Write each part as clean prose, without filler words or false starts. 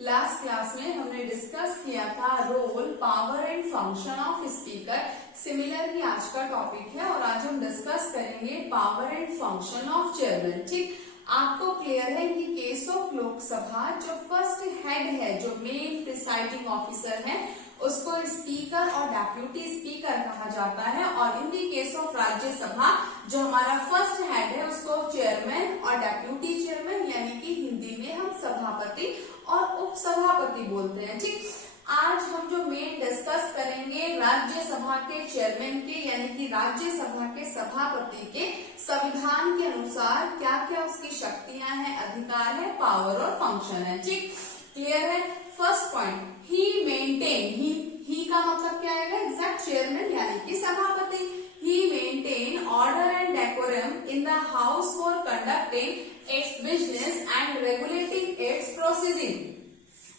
Last class में हमने discuss किया था role, power and function of speaker. Similar ही आज का टॉपिक है और आज हम डिस्कस करेंगे power and function of chairman. ठीक, आपको क्लियर है कि केस ऑफ लोकसभा जो फर्स्ट हेड है, जो मेन प्रिसाइडिंग ऑफिसर है, उसको स्पीकर और डेप्यूटी स्पीकर कहा जाता है। और इन दी केस ऑफ राज्यसभा जो हमारा फर्स्ट हेड है उसको चेयरमैन और डेप्यूटी चेयरमैन यानी कि हिंदी में हम सभापति और उपसभापति बोलते हैं। ठीक, आज हम जो मेन डिस्कस करेंगे राज्यसभा के चेयरमैन के यानी कि राज्यसभा के सभापति के संविधान के अनुसार क्या क्या उसकी शक्तियां हैं, अधिकार है, पावर और फंक्शन है। ठीक, क्लियर है। First point, he maintain, he का मतलब क्या आएगा, एग्जैक्ट चेयरमैन यानी कि सभापति। He maintain order and decorum in the house for conducting its business and regulating its proceeding.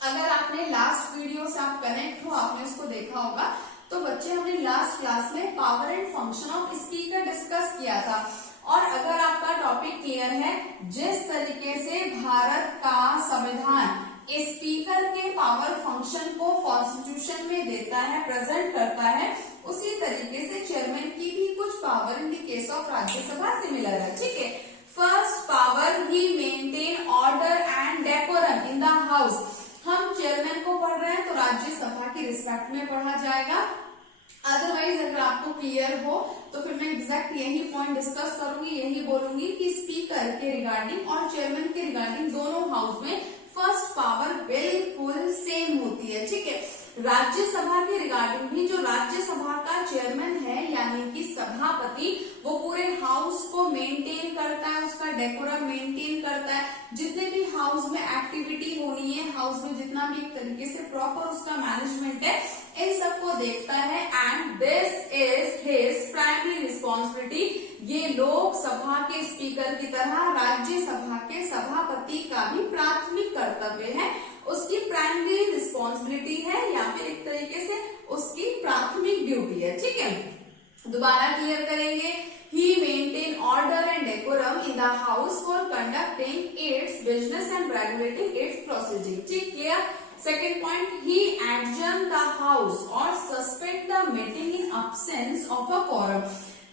अगर आपने लास्ट वीडियो से आप कनेक्ट हो, आपने उसको देखा होगा, तो बच्चे हमने लास्ट क्लास में power and function of speaker discuss किया था। और अगर आपका टॉपिक क्लियर है, जिस तरीके से भारत का संविधान स्पीकर के पावर फंक्शन को कॉन्स्टिट्यूशन में देता है, प्रेजेंट करता है, उसी तरीके से चेयरमैन की भी कुछ power in the case of Rajya Sabha similar है। ठीक है। First power, he maintain order and decorum in the house. हम चेयरमैन को पढ़ रहे हैं तो राज्यसभा की रिस्पेक्ट में पढ़ा जाएगा। अदरवाइज अगर आपको क्लियर हो तो फिर मैं एग्जैक्ट यही पॉइंट डिस्कस करूंगी, यही बोलूंगी कि स्पीकर के रिगार्डिंग और चेयरमैन के रिगार्डिंग दोनों हाउस में फर्स्ट पावर बिल्कुल सेम होती है। ठीक है। राज्यसभा के रिगार्डिंग भी जो राज्यसभा का चेयरमैन है यानी कि सभापति, वो पूरे हाउस को मेंटेन करता है, उसका डेकोरम मेंटेन करता है, जितने भी हाउस में एक्टिविटी होनी है, हाउस में जितना भी एक तरीके से प्रॉपर उसका मैनेजमेंट है, इन सबको देखता है। And this is his primary responsibility. ये लोकसभा के स्पीकर की तरह राज्यसभा के सभापति का भी प्राथमिक कर्तव्य है, उसकी प्राइमरी रिस्पॉन्सिबिलिटी है या फिर एक तरीके से उसकी प्राथमिक ड्यूटी है। ठीक है, दोबारा क्लियर करेंगे। He maintain order and decorum in the house for conducting its business and regulating its proceedings. ठीक, clear. Second point, he adjourn the house or suspend the meeting in absence of a quorum.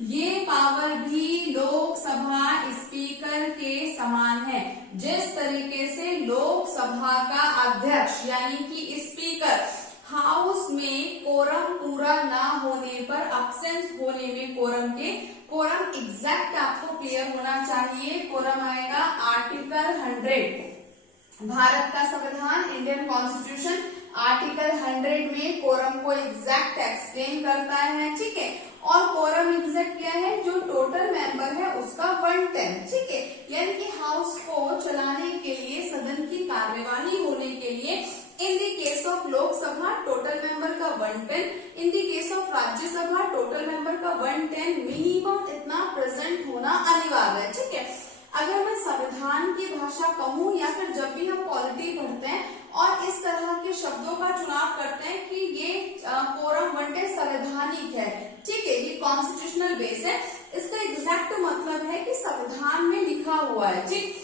ये power भी Lok Sabha speaker के समान है। जिस तरीके से लोकसभा का अध्यक्ष यानी कि स्पीकर हाउस में कोरम पूरा ना होने पर, अब्सेंस होने में कोरम के, कोरम एग्जैक्ट आपको क्लियर होना चाहिए। कोरम आएगा आर्टिकल 100, भारत का संविधान, इंडियन कॉन्स्टिट्यूशन, आर्टिकल 100 में कोरम को एग्जैक्ट एक्सप्लेन करता है। ठीक है। और कोरम एग्जैक्ट क्या है, जो टोटल मेंबर है उसका 1/10। ठीक है, यानी कि हाउस को चलाने के लिए, सदन की कार्यवाही होने के लिए in the case of Lok Sabha total member का 1/10, in the case of Rajya Sabha total member का 1/10 मिनिमम इतना प्रेजेंट होना अनिवार्य है। ठीक है। अगर मैं संविधान की भाषा कहूँ या फिर जब भी हम पॉलिटी पढ़ते हैं और इस तरह के शब्दों का चुनाव करते हैं कि ये कोरम 1/10 संवैधानिक है, ठीक है, ये कॉन्स्टिट्यूशनल बेस है, इसका एग्जैक्ट मतलब है कि संविधान में लिखा हुआ है। ठीक,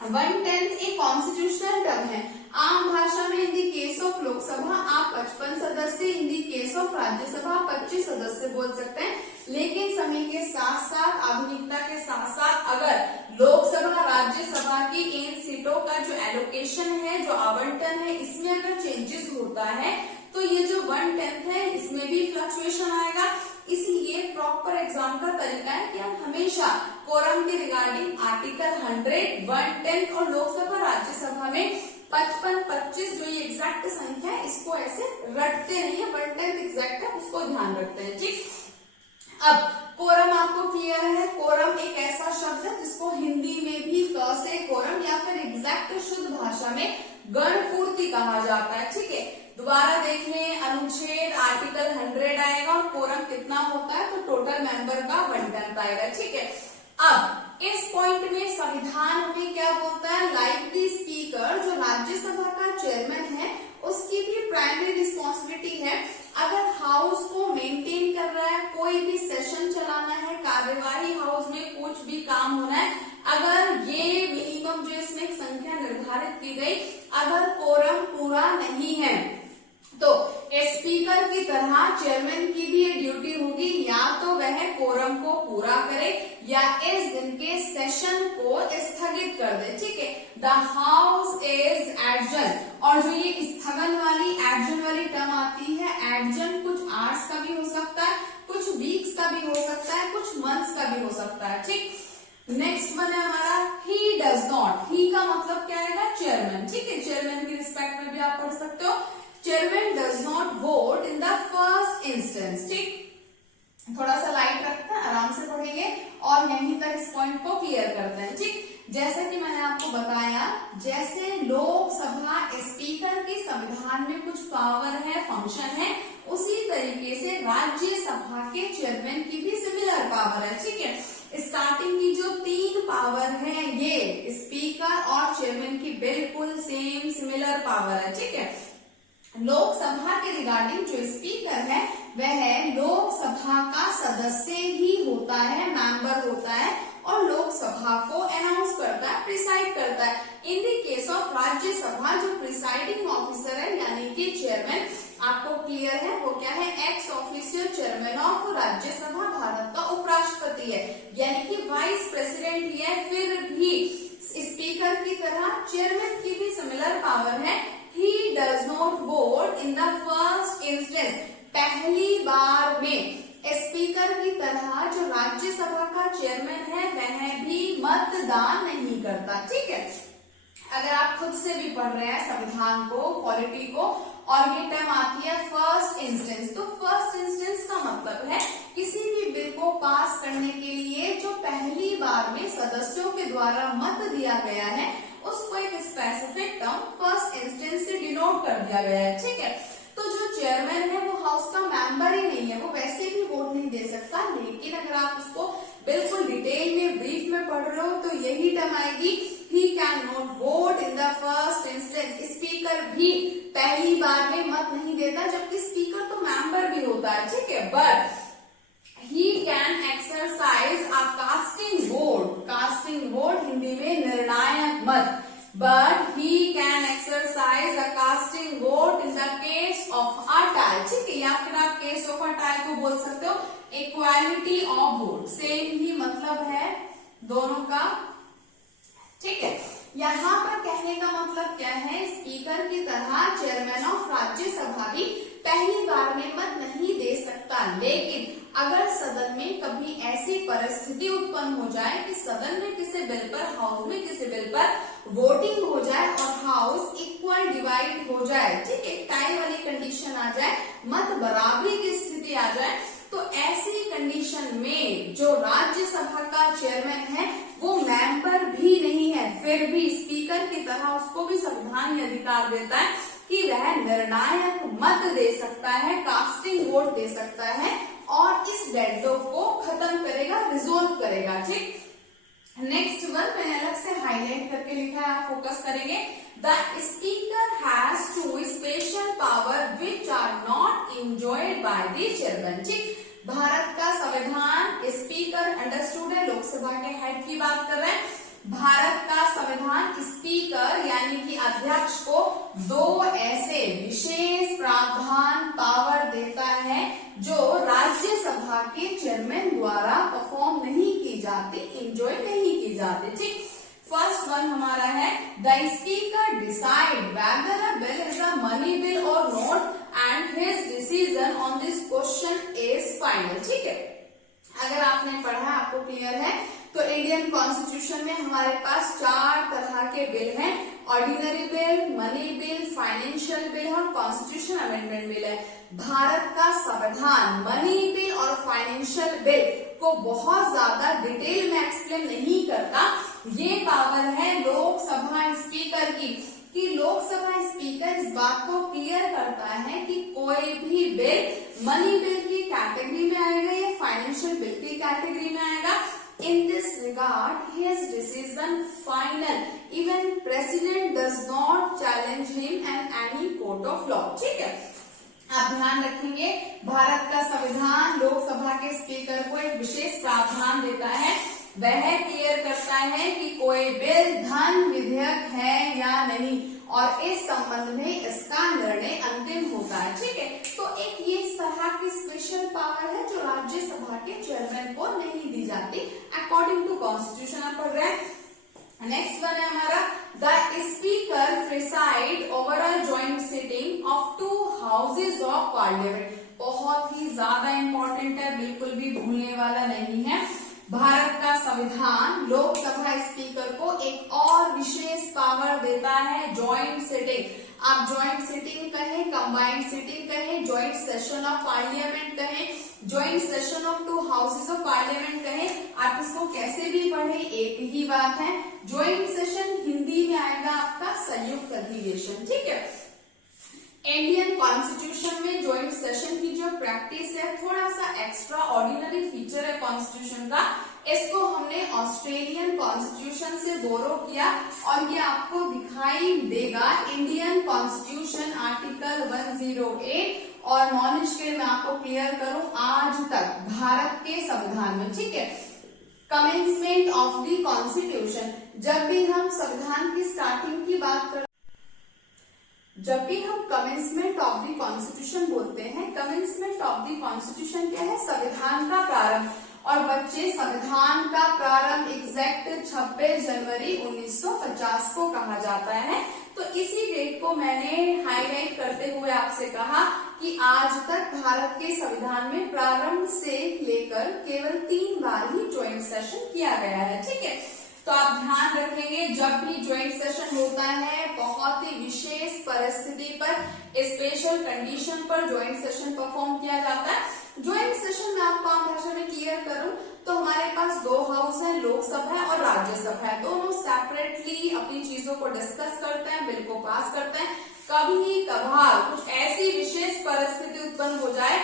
1/10 एक कॉन्स्टिट्यूशनल टर्म है। आम भाषा में इन दी केस ऑफ लोकसभा आप 55 सदस्य, इन दी केस ऑफ राज्यसभा 25 सदस्य बोल सकते हैं। लेकिन समय के साथ साथ, आधुनिकता के साथ साथ, अगर लोकसभा राज्यसभा की इन सीटों का जो एलोकेशन है, जो आवंटन है, इसमें अगर चेंजेस होता है तो ये जो 1/10 है इसमें भी फ्लक्चुएशन आएगा। इसलिए प्रॉपर एग्जाम का तरीका है कि हम हमेशा कोरम के रिगार्डिंग आर्टिकल 100, 1/10 और लोकसभा राज्यसभा में 55, 25 जो ये एग्जैक्ट संख्या है इसको ऐसे रटते नहीं है, 1/10 एग्जैक्ट है उसको ध्यान रखते हैं। ठीक, अब कोरम आपको क्लियर है। कोरम एक ऐसा शब्द है जिसको हिंदी में भी क से कोरम या फिर एग्जैक्ट शुद्ध भाषा में गणपूर्ति कहा जाता है। ठीक है, दोबारा देख लें, अनुच्छेद आर्टिकल 100 आएगा और कोरम कितना होता है तो टोटल मेंबर का 1/10 आएगा। ठीक है। अब इस पॉइंट में संविधान हमें क्या बोलता है, लाइक द स्पीकर, जो राज्यसभा का चेयरमैन है उसकी भी प्राइमरी रिस्पॉन्सिबिलिटी है, अगर हाउस को मेंटेन कर रहा है, कोई भी सेशन चलाना है, कार्यवाही हाउस में कुछ भी काम होना है, अगर ये मिनिमम जो इसमें एक संख्या निर्धारित की गई, अगर कोरम पूरा नहीं है तो स्पीकर की तरह चेयरमैन की भी ये ड्यूटी होगी, या तो वह कोरम को पूरा करे या इस दिन के सेशन को स्थगित कर दे। ठीक है, द हाउस इज एडजर्न, और जो ये स्थगन वाली एडजर्न वाली टर्म आती है, एडजर्न कुछ आवर्स का भी हो सकता है, कुछ वीक्स का भी हो सकता है, कुछ मंथ्स का भी हो सकता है। ठीक, नेक्स्ट वन है हमारा ही डज नॉट। ही का मतलब क्या आएगा? चेयरमैन। ठीक है, चेयरमैन की रिस्पेक्ट में भी आप पढ़ सकते हो, chairman does not vote in the first instance. ठीक, थोड़ा सा लाइट रखते हैं, आराम से पढ़ेंगे और यहीं तक इस पॉइंट को क्लियर करते हैं। ठीक, जैसे कि मैंने आपको बताया, जैसे लोकसभा स्पीकर की संविधान में कुछ पावर है, फंक्शन है, उसी तरीके से राज्यसभा के चेयरमैन की भी सिमिलर पावर है। ठीक है, स्टार्टिंग की जो 3 पावर है, ये स्पीकर और चेयरमैन की बिल्कुल सेम सिमिलर पावर है। ठीक है, लोकसभा के रिगार्डिंग जो स्पीकर है वह लोकसभा का सदस्य ही होता है, मेंबर होता है, और लोकसभा को अनाउंस करता है, प्रिसाइड करता है। In the case of Rajya Sabha जो प्रिसाइडिंग ऑफिसर है यानी कि चेयरमैन, आपको क्लियर है वो क्या है? X official chairman of Rajya Sabha, Bharat का उपराष्ट्रपति है, यानी कि वाइस प्रेसिडेंट ही है। फिर भी स्पीकर की तरह चेयरमैन की भी सिमिलर पावर है। He does not vote in the first instance, पहली बार में स्पीकर की तरह जो राज्यसभा का चेयरमैन है वह भी मतदान नहीं करता। ठीक है, अगर आप खुद से भी पढ़ रहे हैं संविधान को, पॉलिटी को, और ये टर्म आती है फर्स्ट इंस्टेंस, तो फर्स्ट इंस्टेंस का मतलब है किसी भी बिल को पास करने के लिए जो पहली बार में सदस्यों के द्वारा मत दिया गया है, उसको एक स्पेसिफिक टर्म फर्स्ट इंस्टेंस से डिनोट कर दिया गया है। ठीक है, तो जो चेयरमैन है वो हाउस का मेंबर ही नहीं है, वो वैसे भी वोट नहीं दे सकता, लेकिन अगर आप उसको बिल्कुल डिटेल में, ब्रीफ में पढ़ रहे हो तो यही टर्म आएगी, he can not vote in the first instance. Speaker भी पहली बार में मत नहीं देता, जबकि स्पीकर तो मेंबर भी होता है। ठीक है, but he can exercise a casting vote, casting vote Hindi में निर्णायक मत, but he can exercise a casting vote in the case of a tie। ठीक है, या फिर आप case of a tie को बोल सकते हो equality of vote, सेम ही मतलब है दोनों का। ठीक है, यहाँ पर कहने का मतलब क्या है? स्पीकर की तरह चेयरमैन ऑफ राज्यसभा भी पहली बार में मत नहीं दे सकता, लेकिन अगर सदन में कभी ऐसी परिस्थिति उत्पन्न हो जाए कि सदन में किसी बिल पर, हाउस में किसी बिल पर वोटिंग हो जाए और हाउस इक्वल डिवाइड हो जाए, ठीक है, टाई वाली कंडीशन आ जाए, मत बराबरी की स्थिति आ जाए, तो ऐसी कंडीशन में जो राज्यसभा का चेयरमैन है वो मेंबर भी नहीं है, फिर भी स्पीकर की तरह उसको भी संविधान ये अधिकार देता है कि वह निर्णायक मत दे सकता है, कास्टिंग वोट दे सकता है और इस डेडलॉक को खत्म करेगा, रिजोल्व करेगा। ठीक, नेक्स्ट वन मैंने अलग से हाईलाइट करके लिखा है, आप फोकस करेंगे। The speaker has two special power which are not enjoyed by the chairman. ठीक, भारत का संविधान, स्पीकर अंडरस्टूड है, लोकसभा के हेड की बात कर रहे हैं। भारत का संविधान स्पीकर यानी कि अध्यक्ष को 2 ऐसे विशेष प्रावधान पावर देता है जो राज्यसभा के चेयरमैन द्वारा परफॉर्म नहीं की जाती, एंजॉय नहीं की जाती। ठीक, फर्स्ट वन हमारा है the speaker decide whether a bill is a money bill or not and his decision on this question is final. ठीक है, अगर आपने पढ़ा, आपको क्लियर है, तो इंडियन कॉन्स्टिट्यूशन में हमारे पास 4 तरह के बिल हैं, ordinary bill, money bill, financial bill और कॉन्स्टिट्यूशन अमेंडमेंट बिल है। भारत का संविधान मनी बिल और फाइनेंशियल बिल को बहुत ज्यादा डिटेल में एक्सप्लेन नहीं करता, ये पावर है लोकसभा स्पीकर की, कि लोकसभा स्पीकर इस बात को क्लियर करता है कि कोई भी बिल मनी बिल की कैटेगरी में आएगा या फाइनेंशियल बिल की कैटेगरी में आएगा। In this regard, his decision final. Even president does not challenge him and any court of law. ठीक है, आप ध्यान रखेंगे, भारत का संविधान लोकसभा के स्पीकर को एक विशेष प्रावधान देता है वह क्लियर करता है कि कोई बिल धन विधेयक है या नहीं, और इस संबंध में इसका निर्णय अंतिम होता है। ठीक है, तो एक ये इस तरह की स्पेशल पावर है जो राज्यसभा के चेयरमैन को नहीं दी जाती अकॉर्डिंग टू कॉन्स्टिट्यूशन। आप पढ़ रहे हैं। नेक्स्ट वन है हमारा, the speaker preside over a joint sitting of 2 houses of parliament. बहुत ही ज्यादा इंपॉर्टेंट है, बिल्कुल भी भूलने वाला नहीं है। भारत का संविधान लोकसभा स्पीकर को एक और विशेष पावर देता है, जॉइंट सिटिंग। आप जॉइंट सिटिंग कहें, कंबाइंड सिटिंग कहें, जॉइंट सेशन ऑफ पार्लियामेंट कहें, joint session of 2 houses of parliament कहें, आप इसको कैसे भी पढ़े एक ही बात है। जॉइंट सेशन हिंदी में आएगा आपका संयुक्त अधिवेशन। ठीक है, इंडियन कॉन्स्टिट्यूशन में जॉइंट सेशन की जो प्रैक्टिस है थोड़ा सा एक्स्ट्रा ऑर्डिनरी फीचर है कॉन्स्टिट्यूशन का। इसको हमने ऑस्ट्रेलियन कॉन्स्टिट्यूशन से बोरो किया और ये आपको दिखाई देगा इंडियन कॉन्स्टिट्यूशन आर्टिकल 108 और नॉलेज के मैं आपको क्लियर करूं आज तक भारत के संविधान में। ठीक है, कमेंसमेंट ऑफ द कॉन्स्टिट्यूशन, जब भी हम संविधान की स्टार्टिंग की बात कर, जब भी हम कमेंसमेंट ऑफ द कॉन्स्टिट्यूशन बोलते हैं, कमेंसमेंट ऑफ द कॉन्स्टिट्यूशन क्या है, संविधान का प्रारंभ। और बच्चे संविधान का प्रारंभ एग्जैक्ट 26 जनवरी 1950 को कहा जाता है। तो इसी डेट को मैंने हाईलाइट करते हुए आपसे कहा कि आज तक भारत के संविधान में प्रारंभ से लेकर केवल 3 बार ही ज्वाइंट सेशन किया गया है। ठीक है, तो आप ध्यान रखेंगे जब भी ज्वाइंट सेशन होता है बहुत ही विशेष परिस्थिति पर, स्पेशल कंडीशन पर ज्वाइंट सेशन परफॉर्म किया जाता है। ज्वाइंट सेशन में आपको आम भाषा में क्लियर करूं तो हमारे पास 2 हाउस है, लोकसभा और राज्यसभा है। दोनों सेपरेटली अपनी चीजों को डिस्कस करते हैं, बिल को पास करते हैं। कभी कभार कुछ ऐसी विशेष परिस्थिति उत्पन्न हो जाए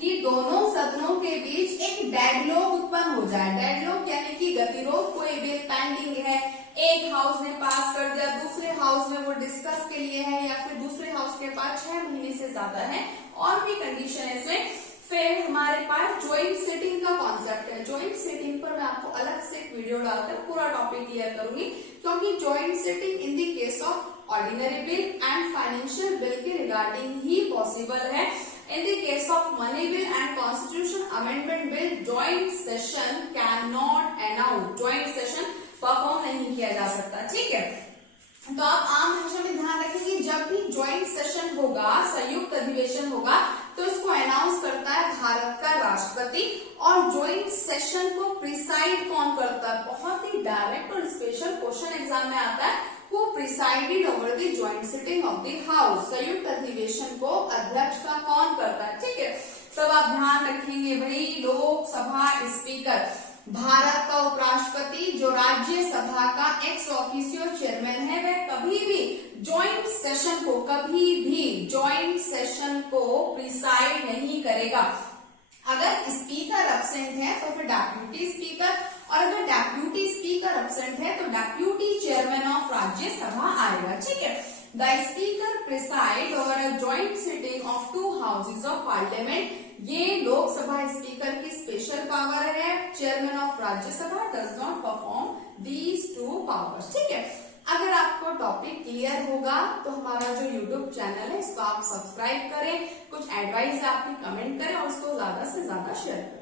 कि दोनों सदनों के बीच एक डेडलॉक उत्पन्न हो जाए। डेडलॉक यानी कि गतिरोध, कोई बिल पेंडिंग है, एक हाउस ने पास कर दिया, दूसरे हाउस में वो डिस्कस के लिए है, या फिर दूसरे हाउस के पास 6 महीने से ज्यादा है, और भी कंडीशन है इसमें। फिर हमारे पास ज्वाइंट सिटिंग का कॉन्सेप्ट है। ज्वाइंट सिटिंग पर मैं आपको अलग से एक वीडियो डालकर पूरा टॉपिक क्लियर करूंगी, क्योंकि joint sitting in the case of ordinary bill and financial bill के रिगार्डिंग ही पॉसिबल है। In the case of money bill and constitution amendment bill, joint session cannot announce, joint session perform नहीं किया जा सकता। ठीक है, तो आप आम भाषा में ध्यान रखेंगे जब भी ज्वाइंट सेशन होगा, संयुक्त अधिवेशन होगा, तो इसको अनाउंस करता है भारत का राष्ट्रपति। और ज्वाइंट सेशन को प्रिसाइड कौन करता है, बहुत ही डायरेक्ट और स्पेशल क्वेश्चन एग्जाम में आता है। Who presided over the joint sitting of the house? संयुक्त अधिवेशन को अध्यक्षता कौन करता है? ठीक है, तब आप ध्यान रखेंगे भाई लोकसभा स्पीकर, भारत का उपराष्ट्रपति जो राज्यसभा का एक्स ऑफिशियो चेयरमैन है, वह कभी भी ज्वाइंट सेशन को, कभी भी ज्वाइंट सेशन को प्रिसाइड नहीं करेगा। अगर स्पीकर एब्सेंट है तो फिर डेप्यूटी स्पीकर, और अगर डेप्यूटी स्पीकर एब्सेंट है तो डेप्यूटी चेयरमैन ऑफ राज्यसभा आएगा। ठीक है, the speaker preside over a joint sitting of 2 houses of parliament. ये लोकसभा स्पीकर की स्पेशल पावर है। Chairman of Rajya Sabha does not perform these 2 powers. ठीक है, अगर आपको टॉपिक क्लियर होगा तो हमारा जो YouTube चैनल है इसको आप सब्सक्राइब करें, कुछ एडवाइस है आपकी कमेंट करें और उसको ज्यादा से ज्यादा शेयर करें।